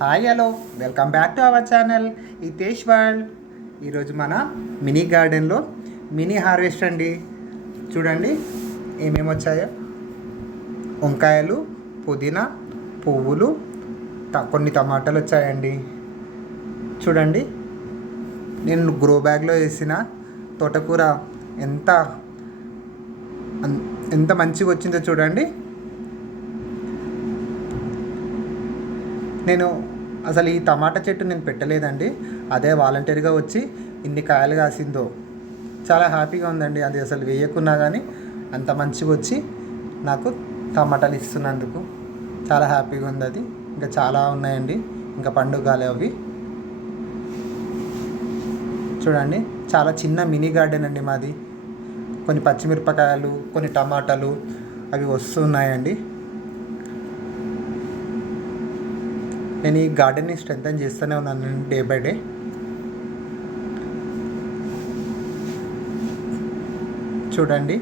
Hi hello, welcome back to our channel Hitesh world. ఈరోజు మన mini గార్డెన్లో మినీ హార్వెస్ట్ అండి. చూడండి ఏమేమి వచ్చాయో. వంకాయలు, పుదీనా, పువ్వులు, కొన్ని టమాటాలు వచ్చాయండి. చూడండి నేను గ్రో బ్యాగ్లో వేసిన తోటకూర ఎంత ఎంత మంచిగా వచ్చిందో చూడండి. నేను అసలు ఈ టమాటా చెట్టు నేను పెట్టలేదండి, అదే వాలంటీర్గా వచ్చి ఇన్ని కాయలు కాసిందో. చాలా హ్యాపీగా ఉందండి. అది అసలు వేయకున్నా కానీ అంత మంచిగా వచ్చి నాకు టమాటాలు ఇస్తున్నందుకు చాలా హ్యాపీగా ఉంది. అది ఇంకా చాలా ఉన్నాయండి, ఇంకా పండుగలు అవి. చూడండి చాలా చిన్న మినీ గార్డెన్ అండి మాది. కొన్ని పచ్చిమిరపకాయలు, కొన్ని టమాటాలు అవి వస్తున్నాయండి. నేను ఈ గార్డెన్ని స్ట్రెంథెన్ చేస్తూనే ఉన్నాను డే బై డే. చూడండి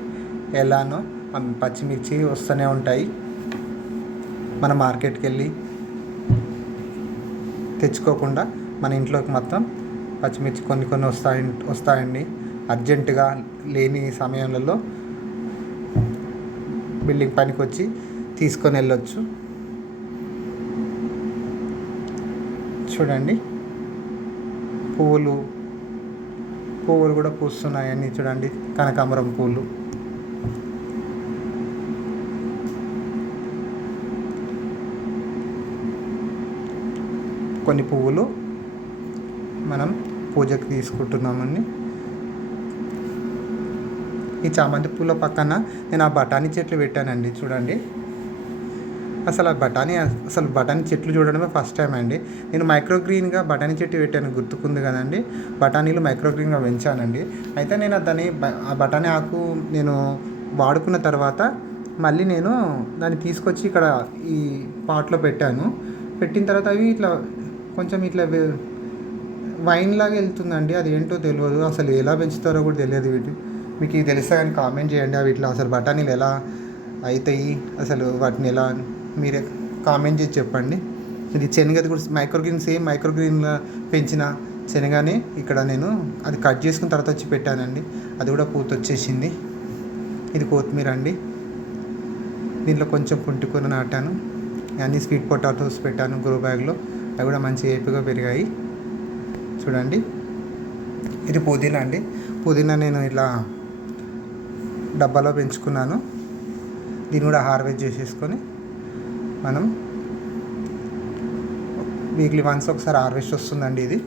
ఎలానో పచ్చిమిర్చి వస్తూనే ఉంటాయి. మన మార్కెట్కి వెళ్ళి తెచ్చుకోకుండా మన ఇంట్లోకి మొత్తం పచ్చిమిర్చి కొన్ని వస్తాయండి. అర్జెంటుగా లేని సమయంలో బిల్డింగ్ పనికి వచ్చి తీసుకొని వెళ్ళొచ్చు. చూడండి పువ్వులు కూడా పూస్తున్నాయని చూడండి. కనకాంబరం పూలు, కొన్ని పువ్వులు మనం పూజకు తీసుకుంటున్నామండి. ఈ చామంతి పూల పక్కన నేను ఆ బఠానీ చెట్లు పెట్టానండి. చూడండి అసలు బఠానీ చెట్లు చూడడమే ఫస్ట్ టైం అండి. నేను మైక్రోగ్రీన్గా బఠానీ చెట్టు పెట్టాను, గుర్తుకుంది కదండి. బఠానీలు మైక్రోగ్రీన్గా పెంచానండి. అయితే నేను ఆ బఠానీ ఆకు నేను వాడుకున్న తర్వాత మళ్ళీ నేను దాన్ని తీసుకొచ్చి ఇక్కడ ఈ పాట్లో పెట్టాను. పెట్టిన తర్వాత అవి కొంచెం వైన్ లాగా వెళ్తుందండి. అది ఏంటో తెలియదు, అసలు ఎలా పెంచుతారో కూడా తెలియదు. మీకు ఇది తెలుసా కానీ కామెంట్ చేయండి. అవి అసలు బఠానీలు ఎలా అవుతాయి, అసలు వాటిని ఎలా, మీరే కామెంట్ చేసి చెప్పండి. ఇది శనగది కూడా సేమ్ మైక్రోగ్రీన్లో పెంచిన శనగానే ఇక్కడ నేను అది కట్ చేసుకున్న తర్వాత వచ్చి పెట్టానండి. అది కూడా పూత వచ్చేసింది. ఇది కొత్తిమీర అండి. దీంట్లో కొంచెం పుంటికూర నాటాను. అన్నీ స్వీట్ పొటాటోస్ పెట్టాను గ్రో బ్యాగ్లో. అవి కూడా మంచి ఏపుగా పెరిగాయి. చూడండి ఇది పుదీనా అండి. పుదీనా నేను ఇలా డబ్బాలో పెంచుకున్నాను. దీన్ని కూడా హార్వెస్ట్ చేసేసుకొని మనం వీక్లీ వన్స్ ఒకసారి హార్వెస్ట్ వస్తుందండి. ఇది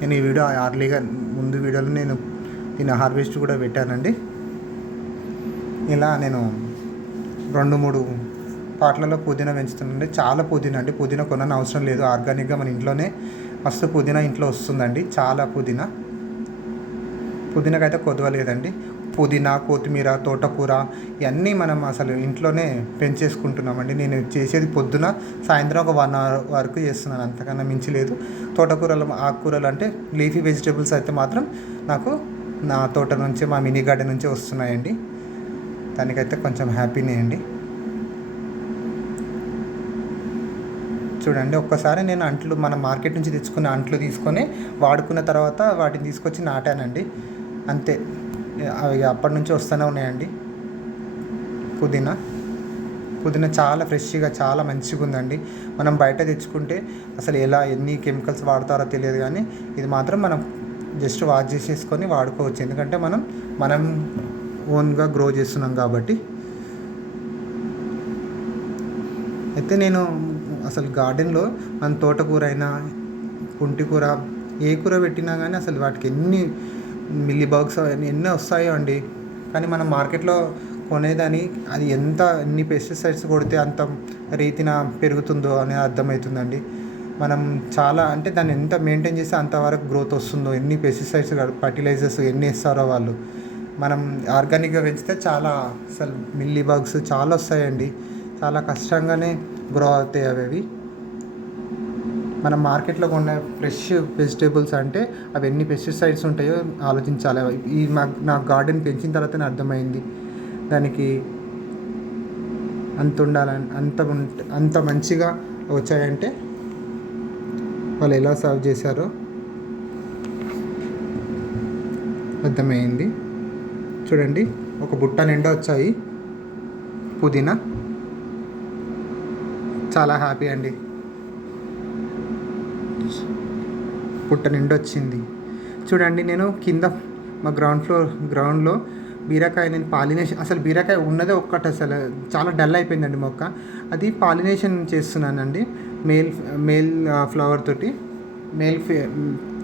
నేను ఈ వీడియో అర్లీగా ముందు వీడియోలో నేను దీన్ని హార్వెస్ట్ కూడా పెట్టానండి. ఇలా నేను 2-3 పాట్లలో పుదీనా పెంచుతున్నానండి. చాలా పుదీనా అండి. పుదీనా కొనని అవసరం లేదు, ఆర్గానిక్గా మన ఇంట్లోనే మస్తు పుదీనా ఇంట్లో వస్తుందండి. చాలా పుదీనాకైతే కొదవలేదండి. పుదీనా, కొత్తిమీర, తోటకూర ఇవన్నీ మనం అసలు ఇంట్లోనే పెంచేసుకుంటున్నామండి. నేను చేసేది పొద్దున సాయంత్రం ఒక 1 hour వరకు చేస్తున్నాను, అంతకన్నా మించి లేదు. తోటకూరలు, ఆకుకూరలు అంటే లీఫీ వెజిటేబుల్స్ అయితే మాత్రం నాకు నా తోట నుంచే, మా మినీ గార్డెన్ నుంచే వస్తున్నాయండి. దానికైతే కొంచెం హ్యాపీనే అండి. చూడండి ఒక్కసారి నేను మన మార్కెట్ నుంచి తెచ్చుకున్న అంట్లు తీసుకొని వాడుకున్న తర్వాత వాటిని తీసుకొచ్చి నాటానండి. అంతే, అవి అప్పటి నుంచి వస్తూనే ఉన్నాయండి. పుదీనా చాలా ఫ్రెష్గా, చాలా మంచిగా ఉందండి. మనం బయట తెచ్చుకుంటే అసలు ఎన్ని కెమికల్స్ వాడతారో తెలియదు, కానీ ఇది మాత్రం మనం జస్ట్ వాష్ చేసేసుకొని వాడుకోవచ్చు. ఎందుకంటే మనం ఓన్గా గ్రో చేస్తున్నాం కాబట్టి. అయితే నేను అసలు గార్డెన్లో మన తోటకూర అయినా, పుంటికూర, ఏ కూర పెట్టినా కానీ అసలు వాటికి ఎన్ని మిల్లీ బగ్స్ ఎన్ని వస్తాయో అండి. కానీ మనం మార్కెట్లో కొనేదని అది ఎన్ని పెస్టిసైడ్స్ కొడితే అంత రీతిన పెరుగుతుందో అనేది అర్థమవుతుందండి. మనం చాలా అంటే దాన్ని ఎంత మెయింటైన్ చేస్తే అంతవరకు గ్రోత్ వస్తుందో, ఎన్ని పెస్టిసైడ్స్, ఫర్టిలైజర్స్ ఎన్ని ఇస్తారో వాళ్ళు. మనం ఆర్గానిక్గా పెంచితే చాలా అసలు మిల్లీ బగ్స్ చాలా వస్తాయండి. చాలా కష్టంగానే గ్రో అవుతాయి అవి. మనం మార్కెట్లో కొన్న ఫ్రెష్ వెజిటేబుల్స్ అంటే అవి ఎన్ని పెస్టిసైడ్స్ ఉంటాయో ఆలోచించాలి. నా గార్డెన్ పెంచిన తర్వాతనే అర్థమైంది దానికి అంత ఉండాలని, అంత మంచిగా వచ్చాయంటే వాళ్ళు ఎలా సర్వ్ చేశారో అర్థమైంది. చూడండి, ఒక బుట్ట నిండా వచ్చాయి పుదీనా. చాలా హ్యాపీ అండి, బుట్ట నిండా వచ్చింది. చూడండి, నేను కింద మా గ్రౌండ్లో బీరకాయ నేను పాలినేషన్, అసలు బీరకాయ ఉన్నదే ఒక్కటి, అసలు చాలా డల్ అయిపోయిందండి మొక్క. అది పాలినేషన్ చేస్తున్నానండి, మేల్ మేల్ ఫ్లవర్ తోటి,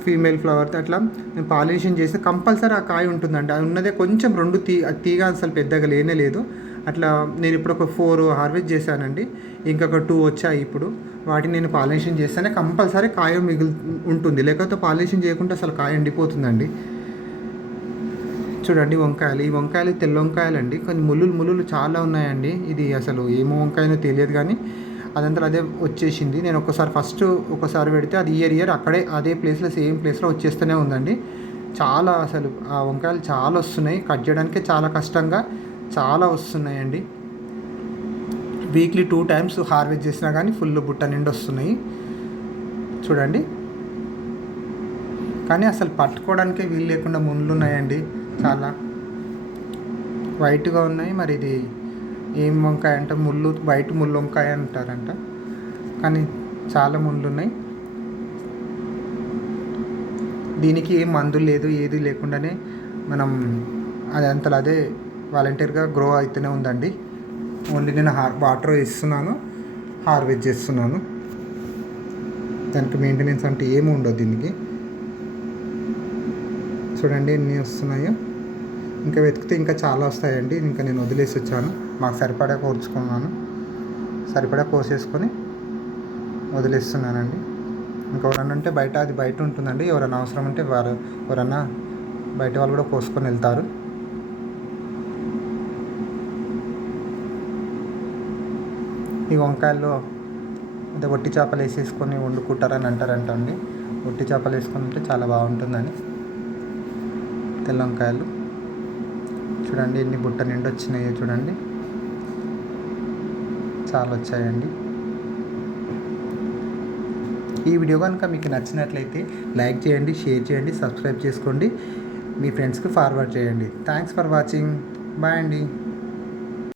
ఫీమేల్ ఫ్లవర్తో అట్లా నేను పాలినేషన్ చేస్తే కంపల్సరీ ఆ కాయ ఉంటుందండి. అది ఉన్నదే కొంచెం రెండు తీగ అసలు పెద్దగా లేనే లేదు. అట్లా నేను ఇప్పుడు ఒక 4 హార్వెస్ట్ చేశానండి, ఇంకొక 2 వచ్చాయి ఇప్పుడు. వాటిని నేను పాలినేషన్ చేస్తేనే కంపల్సరీ కాయ ఉంటుంది, లేకపోతే పాలినేషన్ చేయకుంటే అసలు కాయ ఎండిపోతుందండి. చూడండి వంకాయలు, ఈ వంకాయలు తెల్ల వంకాయలండి, కొన్ని ముళ్ళులు చాలా ఉన్నాయండి. ఇది అసలు ఏమో వంకాయనో తెలియదు కానీ అదంతా అదే వచ్చేసింది. నేను ఒకసారి పెడితే అది ఇయర్ అక్కడే అదే ప్లేస్లో సేమ్ ప్లేస్లో వచ్చేస్తూనే ఉందండి. చాలా అసలు ఆ వంకాయలు చాలా వస్తున్నాయి, కట్ చేయడానికే చాలా కష్టంగా చాలా వస్తున్నాయండి. వీక్లీ 2 times హార్వెస్ట్ చేసినా కానీ ఫుల్ బుట్ట నిండి వస్తున్నాయి చూడండి. కానీ అసలు పట్టుకోవడానికే వీలు లేకుండా ముళ్ళు ఉన్నాయండి, చాలా వైట్గా ఉన్నాయి. మరి ఇది ఏం వంకాయ అంటే వైట్ ముళ్ళు వంకాయ అంటారంట, కానీ చాలా ముళ్ళు ఉన్నాయి. దీనికి ఏం మందులు లేదు, ఏది లేకుండానే మనం అదంతలో అదే వాలంటీర్గా గ్రో అవుతూనే ఉందండి. ఓన్లీ నేను వాటర్ ఇస్తున్నాను, హార్వెస్ట్ చేస్తున్నాను. దానికి మెయింటెనెన్స్ అంటే ఏమి ఉండదు దీనికి. చూడండి ఎన్ని వస్తున్నాయో, ఇంకా వెతికితే ఇంకా చాలా వస్తాయండి. ఇంకా నేను వదిలేసి వచ్చాను, మాకు సరిపడా కోసేసుకొని వదిలేస్తున్నానండి. ఇంకెవరన్నా అంటే అది బయట ఉంటుందండి, ఎవరైనా అవసరం ఉంటే ఎవరన్నా బయట వాళ్ళు కూడా కోసుకొని వెళ్తారు. ఈ వంకాయల్లో అదే ఒట్టి చేపలు వేసేసుకొని వండుకుంటారని అంటారంటండి. ఒట్టి చేపలు వేసుకొని ఉంటే చాలా బాగుంటుందని. తెల్ల వంకాయలు చూడండి ఎన్ని బుట్ట నిండి వచ్చినాయో చూడండి, చాలా వచ్చాయండి. ఈ వీడియో కనుక మీకు నచ్చినట్లయితే లైక్ చేయండి, షేర్ చేయండి, సబ్స్క్రైబ్ చేసుకోండి, మీ ఫ్రెండ్స్కి ఫార్వర్డ్ చేయండి. Thanks for watching. బాయ్ అండి.